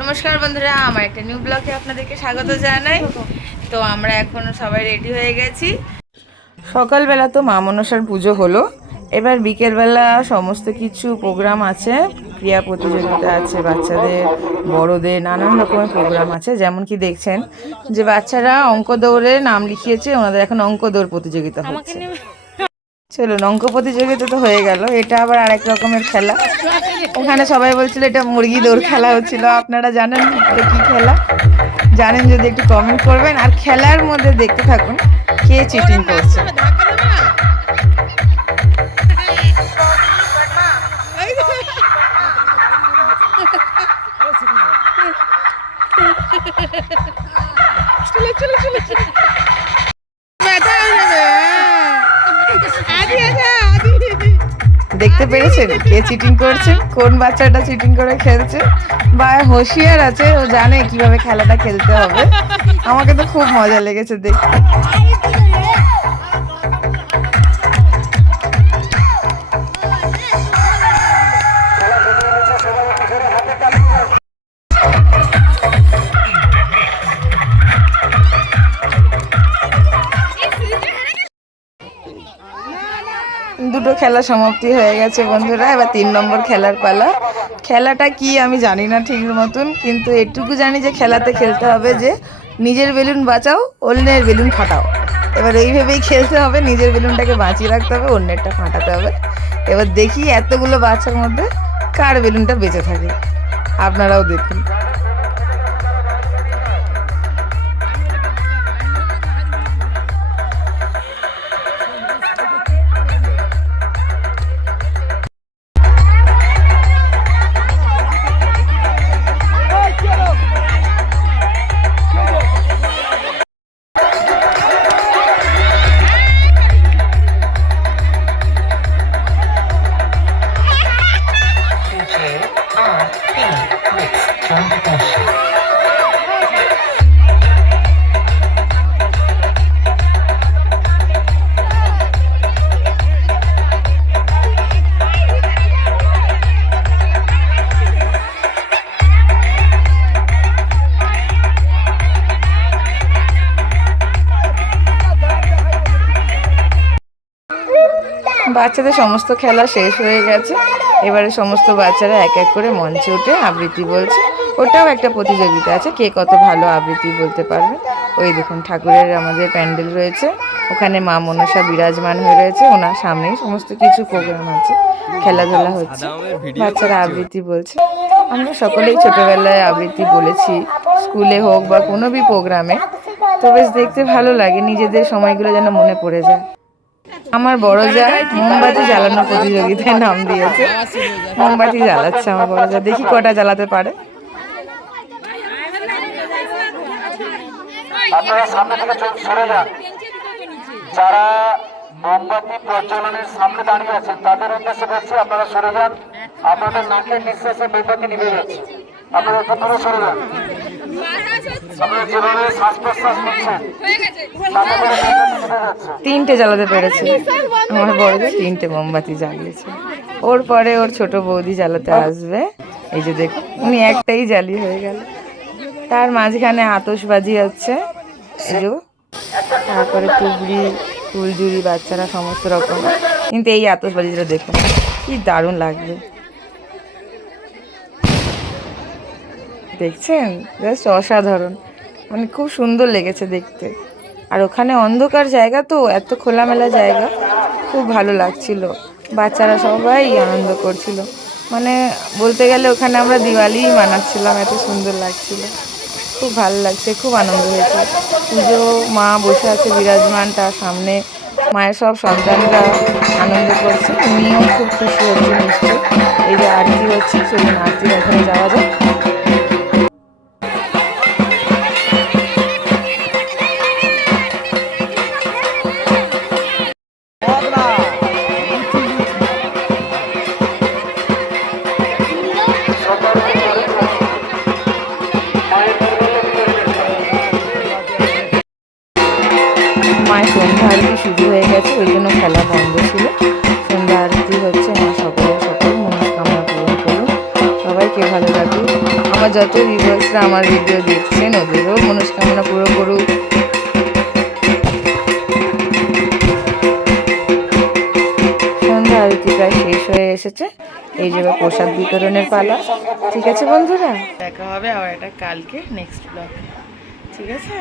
নমস্কার বন্ধুরা, আমার একটা নিউ ব্লগে আপনাদেরকে স্বাগত জানাই। তো আমরা এখন সবাই রেডি হয়ে গেছি। সকালবেলা তো মা মনসার পুজো হলো, এবার বিকেলবেলা সমস্ত কিছু প্রোগ্রাম আছে, ক্রিয়া প্রতিযোগিতা আছে, বাচ্চাদের বড়দের নানান রকমের প্রোগ্রাম আছে। যেমন কি দেখছেন যে বাচ্চারা অঙ্ক দৌড়ে নাম লিখিয়েছে, ওনাদের এখন অঙ্ক দৌড় প্রতিযোগিতা হচ্ছে। চলুন, অঙ্ক প্রতিযোগিতা তো হয়ে গেল, এটা আবার আরেক রকমের খেলা। ওখানে সবাই বলছিল এটা মুরগি দৌড় খেলা হচ্ছিল। আপনারা জানেন এটা কি খেলা? জানেন যদি একটু কমেন্ট করবেন, আর খেলার মধ্যে দেখতে থাকুন কে চিটিং করছে। দেখতে পেরেছেন কে চিটিং করছে, কোন বাচ্চাটা চিটিং করে খেলছে? বা হোশিয়ার আছে, ও জানে কিভাবে খেলাটা খেলতে হবে। আমাকে তো খুব মজা লেগেছে দেখতে। দুটো খেলা সমাপ্তি হয়ে গেছে বন্ধুরা, এবার 3 নম্বর খেলার পালা। খেলাটা কি আমি জানি না ঠিক মতন, কিন্তু এটুকু জানি যে খেলাতে খেলতে হবে যে নিজের বেলুন বাঁচাও, অন্যের বেলুন ফাটাও। এবার এইভাবেই খেলতে হবে, নিজের বেলুনটাকে বাঁচিয়ে রাখতে হবে, অন্যেরটা ফাটাতে হবে। এবার দেখি এতগুলো বাচ্চার মধ্যে কার বেলুনটা বেঁচে থাকে। আপনারাও দেখুন। বাচ্চাদের সমস্ত খেলা শেষ হয়ে গেছে, এবারে সমস্ত বাচ্চারা এক এক করে মঞ্চে উঠে আবৃত্তি বলছে। ওটাও একটা প্রতিযোগিতা আছে, কে কত ভালো আবৃত্তি বলতে পারবে। ওই দেখুন ঠাকুরের আমাদের প্যান্ডেল রয়েছে, ওখানে মা মনসা বিরাজমান হয়ে রয়েছে, ওনার সামনেই সমস্ত কিছু প্রোগ্রাম আছে, খেলাধুলা হচ্ছে, বাচ্চারা আবৃত্তি বলছে। আমরা সকলেই ছোটবেলায় আবৃত্তি বলেছি, স্কুলে হোক বা কোনো বি প্রোগ্রামে। তো বেশ দেখতে ভালো লাগে, নিজেদের সময়গুলো যেন মনে পড়ে যায়। আমার বড় যা মোমবাতি জ্বালানোর প্রতিযোগিতায় নাম দিয়েছে, মোমবাতি জ্বালাচ্ছে আমার বড় যা, দেখি কটা জ্বালাতে পারে। আপনারা সামনে থেকে সরে যান। যারা মোমবাতি প্রজ্বলনের সামনে দাঁড়িয়ে আছেন তাদের উদ্দেশ্যে বলছি আপনারা সরে যান। আপনাদের নাকের নিঃশ্বাসে মোমবাতি নিভে যাচ্ছে, আপনারা একটু দূরে সরে যান। আপনারা যেভাবে শ্বাস প্রশ্বাস নিচ্ছেন তিনটে জ্বালাতে পেরেছে আমার বড় যা, 3টে মোমবাতি জ্বালিয়েছে। ওর পরে ওর ছোট বৌদি জ্বালাতে আসবে, এই যে দেখুন উনি একটাই জ্বালিয়ে হয়ে গেল। তার মাঝখানে আতশবাজি হচ্ছে, তারপরে তুবড়ি ফুলঝুরি বাচ্চারা সমস্ত রকম। কিন্তু এই আতশবাজিটা দেখুন কি দারুণ লাগবে, দেখছেন? জাস্ট অসাধারণ, মানে খুব সুন্দর লেগেছে দেখতে। আর ওখানে অন্ধকার জায়গা তো, এত খোলামেলা জায়গা, খুব ভালো লাগছিল। বাচ্চারা সবাই আনন্দ করছিল, মানে বলতে গেলে ওখানে আমরা দিওয়ালি মানাচ্ছিলাম, এত সুন্দর লাগছিল, খুব ভালো লাগছে, খুব আনন্দ হয়েছে। পুজো মা বসে আছে বিরাজমান, তার সামনে মায়ের সব সন্তানরা আনন্দ করছে, উনিও খুব খুশি হচ্ছে নিশ্চয়। এই যে আরতি হচ্ছে, চলুন আরতির ওখানে যাওয়া যায়। মায়ের সন্ধ্যা আরতি শুরু হয়ে গেছে, ওই জন্য খেলা বন্ধ ছিল। সন্ধ্যা আরতি হচ্ছে, মা সকলের সকল মনস্কামনা পূরণ করুন, সবাইকে ভালো রাখুন। আমার যত ভিউয়ার্সরা আমার ভিডিও দেখছেন ওদেরও মনস্কামনা পুরো করুক। সন্ধ্যা আরতি প্রায় শেষ হয়ে এসেছে, এই যে প্রসাদ বিতরণের পালা। ঠিক আছে বন্ধুরা, দেখা হবে আবার এটা কালকে নেক্সট ব্লগে। ঠিক আছে।